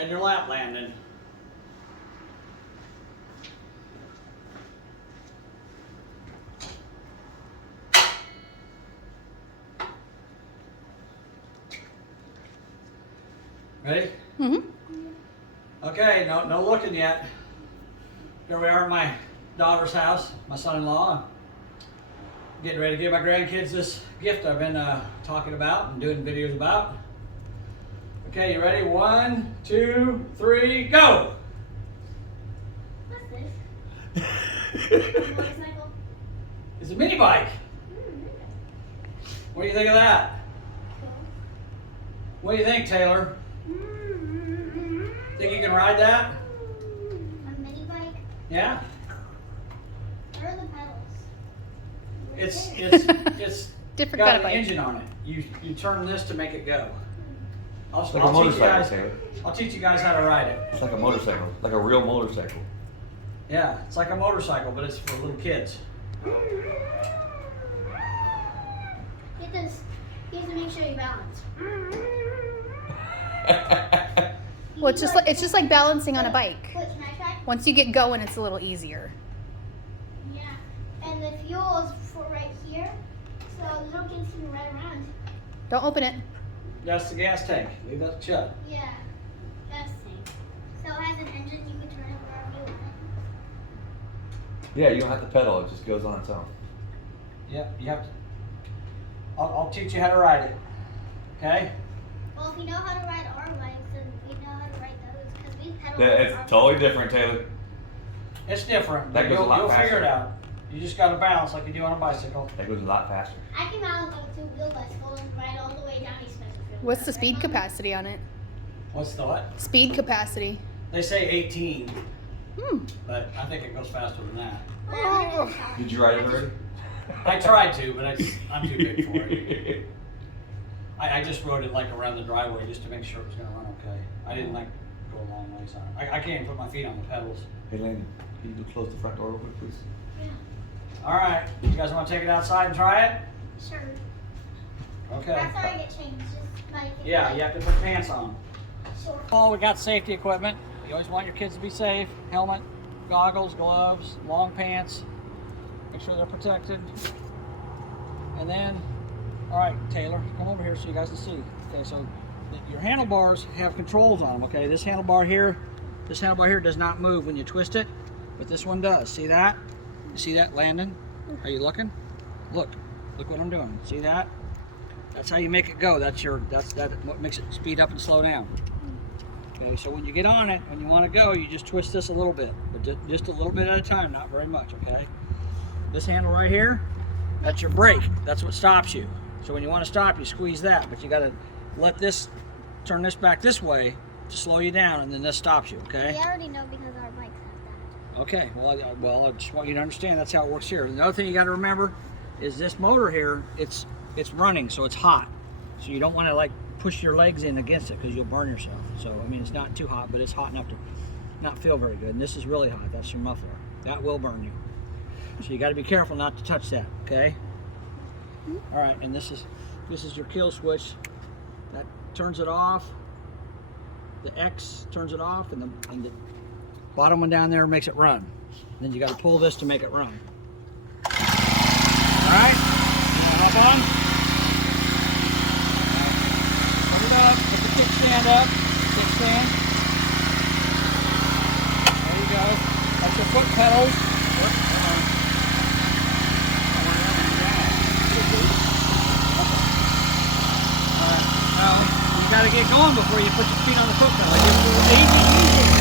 Stay in your lap, Landon. Ready? Mm-hmm. Okay, no looking yet. Here we are at my daughter's house, my son-in-law. Getting ready to give my grandkids this gift I've been talking about and doing videos about. Okay, you ready? 1, 2, 3, go! What's this? A motorcycle? It's a mini bike. What do you think of that? What do you think, Taylor? Think you can ride that? A mini bike? Yeah? Where are the pedals? It's Different got kind of an bike. engine on it. You turn this to make it go. It's like a motorcycle, Taylor. I'll teach you guys how to ride it. It's like a motorcycle, like a real motorcycle. Yeah, it's like a motorcycle, but it's for little kids. Get this. You have to make sure you balance. Well, it's just like balancing on a bike. Which, can I try? Once you get going, it's a little easier. Yeah. And the fuel is for right here, so little kids can ride around. Don't open it. That's the gas tank. Leave that shut. Yeah. That's safe. So it has an engine, you can turn it wherever you want Yeah, you don't have to pedal, it just goes on its own. Yep, you have to. I'll teach you how to ride it. Okay? it. Well, if you know how to ride our bikes, then we know how to ride those, because we pedal. Yeah, our it's bikes. totally different, Taylor. It's different, That but goes a lot you'll faster. figure it out. You just got to balance like you do on a bicycle. That goes a lot faster. I can balance on a two-wheel bicycle and ride all the way down East Mexico. What's the speed capacity on it? What's the what? Speed capacity. They say 18, Hmm. but I think it goes faster than that. Oh. Did you ride it already? I tried to, but I'm too big for it. I just rode it like around the driveway just to make sure it was going to run okay. I didn't like go a long ways on it. I can't even put my feet on the pedals. Hey, Landon, can you close the front door real quick, please? All right, you guys want to take it outside and try it? Sure. Okay. That's how I get changed. Just like Yeah, you have to put pants on. Sure. Oh, we got safety equipment. You always want your kids to be safe. Helmet, goggles, gloves, long pants. Make sure they're protected. And then, all right, Taylor, come over here so you guys can see. Okay, so your handlebars have controls on them. Okay, this handlebar here does not move when you twist it, but this one does. See that? You see that, Landon? Are you looking? Look what I'm doing. See that? That's how you make it go. That's what makes it speed up and slow down. Okay, so when you get on it, when you want to go, you just twist this a little bit, but just a little bit at a time, not very much, okay? This handle right here, that's your brake. That's what stops you. So when you want to stop, you squeeze that, but you got to let this, turn this back this way to slow you down, and then this stops you, okay? We already know because our bikes have that. Okay, well, I just want you to understand that's how it works here. The other thing you got to remember is this motor here, it's running, so it's hot. So you don't want to like push your legs in against it because you'll burn yourself. So, I mean, it's not too hot, but it's hot enough to not feel very good. And this is really hot. That's your muffler. That will burn you. So you got to be careful not to touch that, okay? All right, and this is your kill switch. That turns it off. The X turns it off, and the bottom one down there makes it run. And then you got to pull this to make it run. All right, you want to hop on? Put it up, put the kickstand up, kickstand. There you go. That's your foot pedals. You gotta get going before you put your feet on the foot pedal.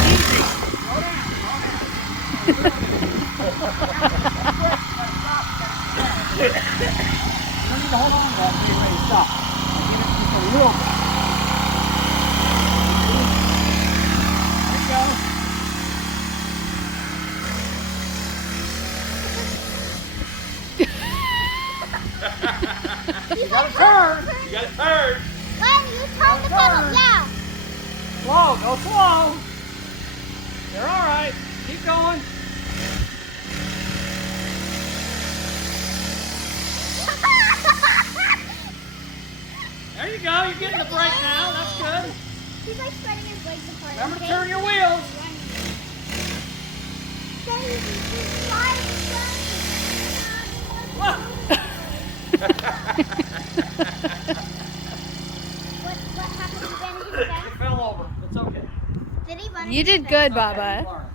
Easy. Slow down. You don't need to hold on to that until you're ready to stop. Give it just a little bit. There you go. You gotta turn. You gotta turn. When you turn the pedal, yeah. Slow, go slow. You're all right. Keep going. There you go. You're getting the brake now. That's good. He's like spreading his legs apart. Remember to okay? turn your wheels. Daddy, he's flying. What happened again? It fell over. It's okay. Did he run? You into did the good, fence? Okay, you Baba. learned.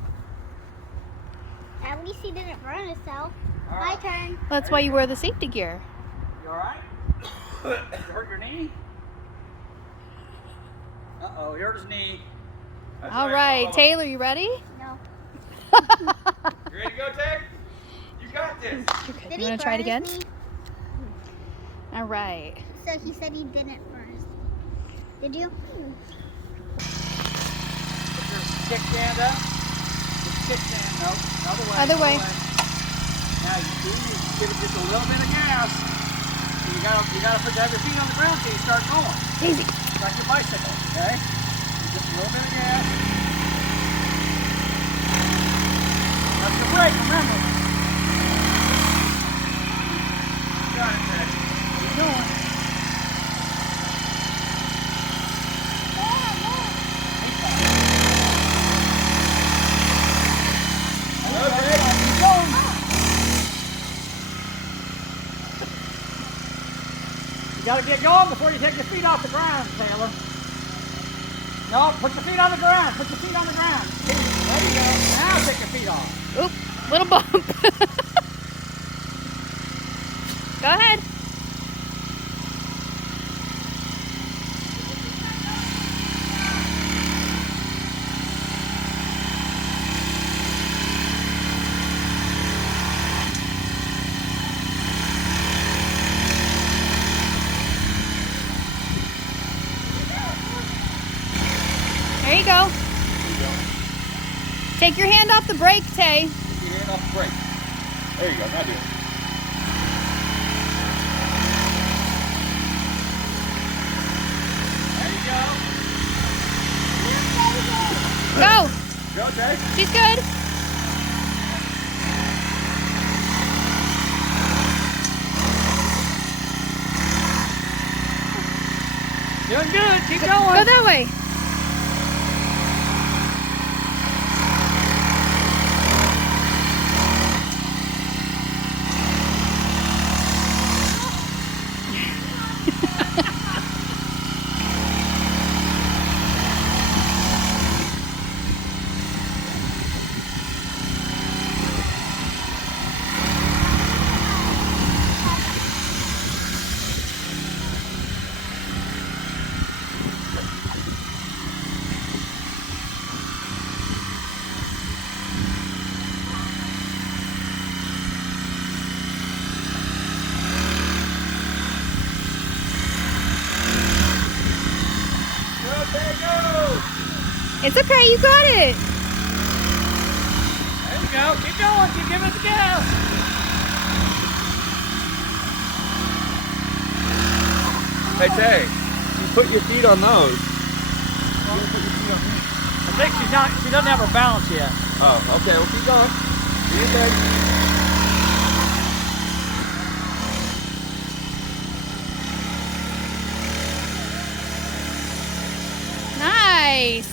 At least he didn't burn himself. All My right. turn. That's why you wear the safety gear. You alright? You hurt your knee? Uh-oh, he hurt his knee. That's All right, Bubba. Taylor, you ready? No. You ready to go, Tag? You got this. Okay, Did you he want to try it burn again? his knee? All right. So he said he didn't burn his knee. Did you? Put your kickstand up. Just kickstand, no. Other way. Other way. Now you do give it just a little bit of gas. You gotta put have your feet on the ground till you start going. Easy. It's like your bicycle, okay? Just a little bit of gas. That's your brake, remember. Got it, Tag. Keep going. Keep going. You gotta get going before you take your feet off the ground, Taylor. No, put your feet on the ground. Put your feet on the ground. There you go. Now take your feet off. Oop, little bump. Go ahead. There you go. Take your hand off the brake, Tay. Keep your hand off the brake. There you go. Now do it. There you go. Go. Go, Tag. She's good. Doing good. Keep Go going. that way. Go, Tag, go. It's okay, you got it. There you go. Keep going. Keep giving it the gas. Hey, Tag. You put your feet on those. I think she doesn't have her balance yet. Oh, okay. Well, keep going. Do your thing. Nice.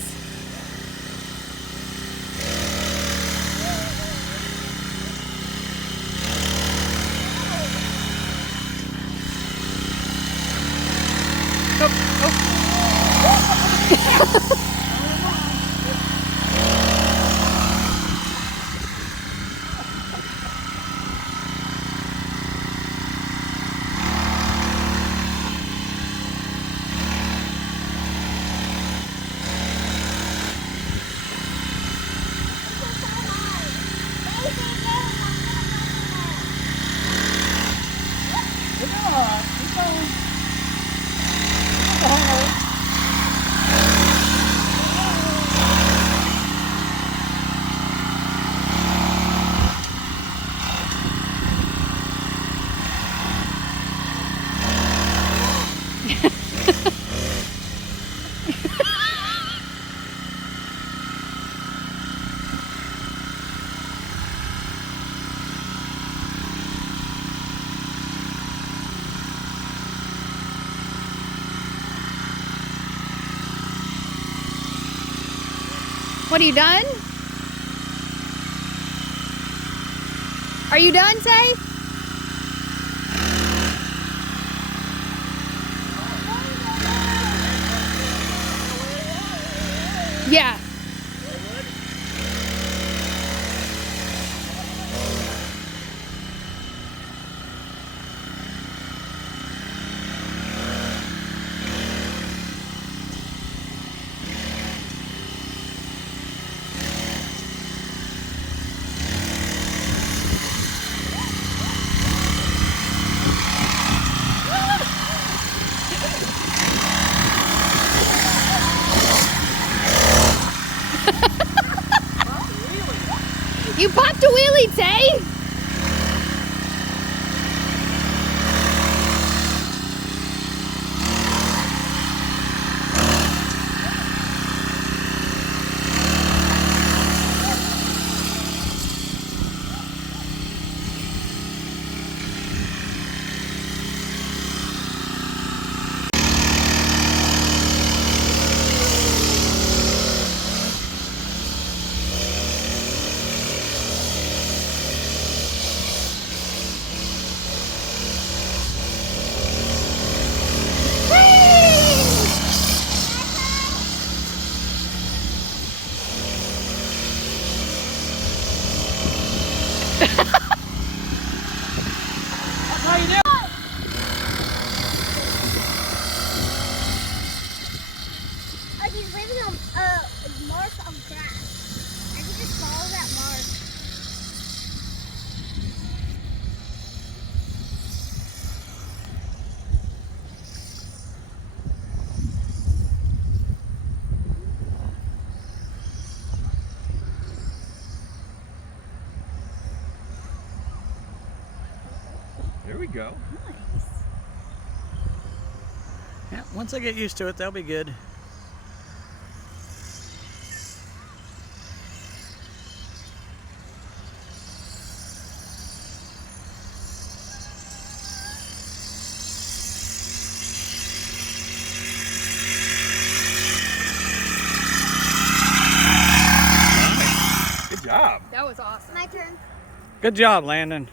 What, are you done? Are you done, Tay? Yeah. You popped a wheelie, Tay! How you doing? Oh, he's leaving a mark of grass. I can just follow that mark. There we go. Nice. Yeah, once I get used to it, they'll be good. Good job. That was awesome. My turn. Good job, Landon.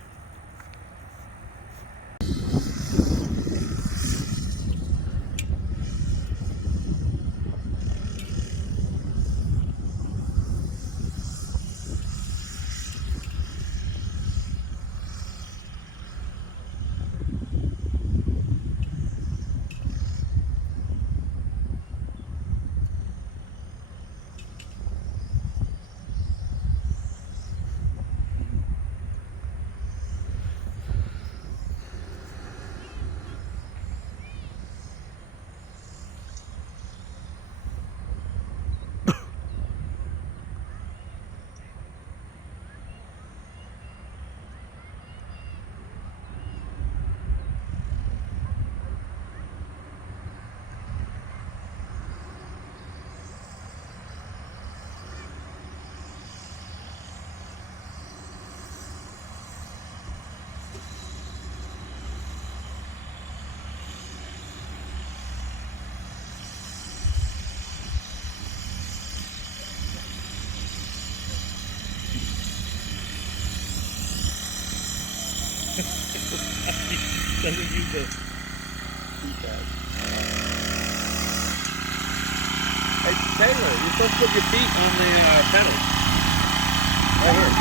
Doesn't use the keypad. Hey Taylor, you're supposed to put your feet on the pedals. Right here.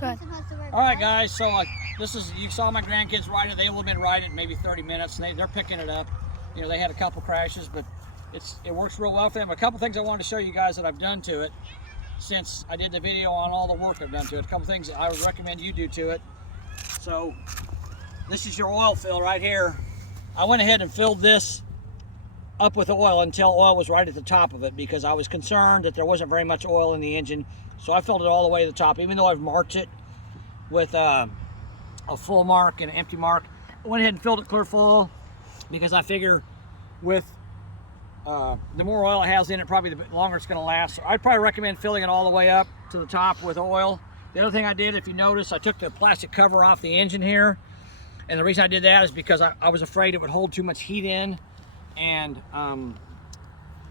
Go ahead. All right, guys. So this is, you saw my grandkids ride it. They will have been riding it maybe 30 minutes, and they're picking it up. You know, they had a couple crashes, but it works real well for them. A couple things I wanted to show you guys that I've done to it since I did the video on all the work I've done to it. A couple things that I would recommend you do to it. So this is your oil fill right here. I went ahead and filled this up with oil until oil was right at the top of it because I was concerned that there wasn't very much oil in the engine. So I filled it all the way to the top, even though I've marked it with a full mark and an empty mark. I went ahead and filled it clear full because I figure with the more oil it has in it, probably the longer it's going to last. So I'd probably recommend filling it all the way up to the top with oil. The other thing I did, if you notice, I took the plastic cover off the engine here. And the reason I did that is because I was afraid it would hold too much heat in. And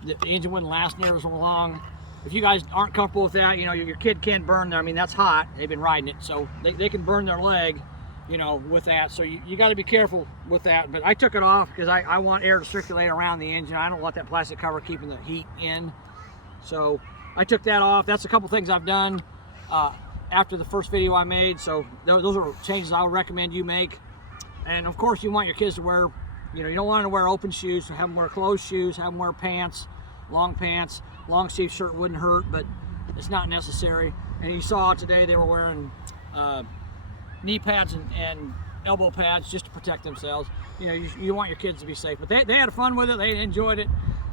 the engine wouldn't last near as long. If you guys aren't comfortable with that, you know, your kid can burn their, I mean, that's hot. They've been riding it, so they can burn their leg, you know, with that. So you got to be careful with that. But I took it off because I want air to circulate around the engine. I don't want that plastic cover keeping the heat in. So I took that off. That's a couple things I've done after the first video I made. So those are changes I would recommend you make. And of course, you want your kids to wear, you know, you don't want them to wear open shoes. So have them wear closed shoes, have them wear pants, long pants. Long sleeve shirt wouldn't hurt, but it's not necessary. And you saw today they were wearing knee pads and elbow pads just to protect themselves. You know, you want your kids to be safe. But they had fun with it. They enjoyed it.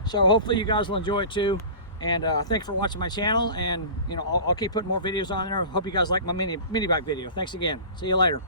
So hopefully you guys will enjoy it too. And thanks for watching my channel. And you know, I'll keep putting more videos on there. Hope you guys like my mini bike video. Thanks again. See you later.